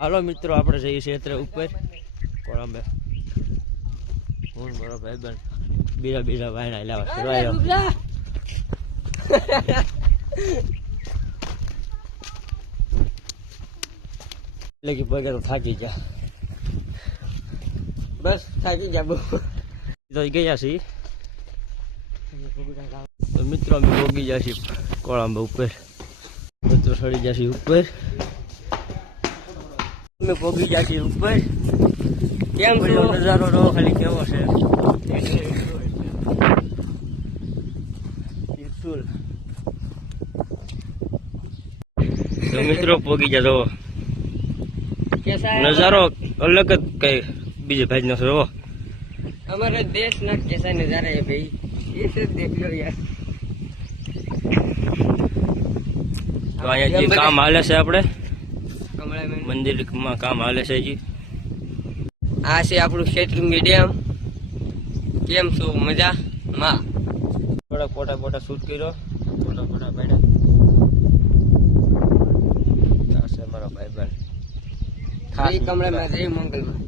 હાલો મિત્રો, આપણે જઈએ છીએ અત્યારે ઉપર કોળંબે. હું મારો ભાઈબંધ બીજા વાયણા લાવવા ફરવાયો. એટલે કે પગે તો થાકી ગયા, બસ થાકી ગયા બહુ. તો ગયા છીએ તો મિત્રો, અમે પોગી ગયા છીએ કોળંબે ઉપર. મિત્રો ચડી ગયા છીએ ઉપર, અમે પોગી ગયા છીએ ઉપર. કેમ છો? નજારો રો ખાલી કેવો છે. તો મિત્રો પોગી ગયા, જો નજારો અલગ જ કઈ બીજે ભાઈ નો છે. हमारे देश ना कैसा नजारा है भाई, ये सब देख लो यार. तो અહીંયા જે કામ હાલે છે, આપણે મંદિરમાં કામ હાલે છે જી. આ છે આપણું ક્ષેત્ર મીડિયમ. કેમ છો? મજા માં? થોડા ફોટા શૂટ કર્યો, ફોટા પાડ્યા. આ છે મારો ભાઈબંધ. ખાસ કમળામાં જય મંગલમાં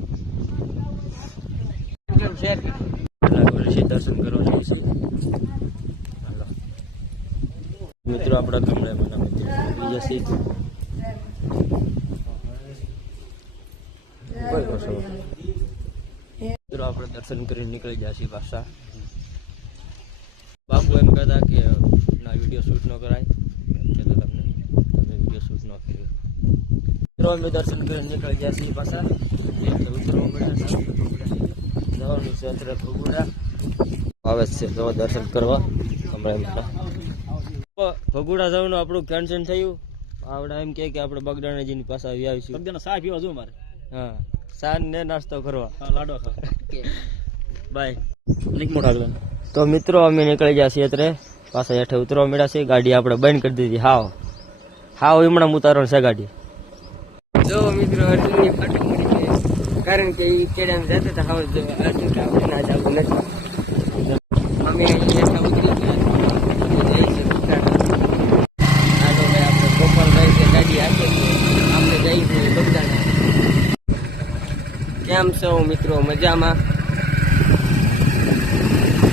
દર્શન કરવા જઈએ છીએ. મિત્રો આપણા કમળામાં મિત્રો આપણે દર્શન કરીને નીકળી ગયા છીએ પાછા. બાપુ એમ કહેતા કે ના વિડીયો શૂટ ન કરાય, કહેતા તમે વિડીયો શૂટ ન કર્યો. મિત્રો અમે દર્શન કરીને નીકળી ગયા છીએ પાછા. ઉતરવા મળ્યા જવાનું છે અત્યારે ભગુડા આવે છે, તો દર્શન કરવા કમળામાં. ભગુડા જવાનું આપણું કેન્સલ થયું. આપણે એમ કે આપણે બગદાણાજીની પાસે આવી આવીશું. બગદાણા ચા પીવા જો મારે. હા, ચા ને નાસ્તો કરવા, લાડો ખાવા. બાય. તો મિત્રો અમે નીકળી ગયા છીએ અત્યારે પાછા હેઠે ઉતરવા મળ્યા છે. ગાડી આપણે બંધ કરી દીધી. હાવ હમણાં ઉતારવાનું છે ગાડી. જો મિત્રો અર્જુનની ફાટક મળી છે, કારણ કે એ કેડામાં જતા હતા. હાવ અર્જુન કે આપણે ના જવું નથી. અમે હેઠા ઉતરી ગયા. કેમ છો મિત્રો? મજામાં?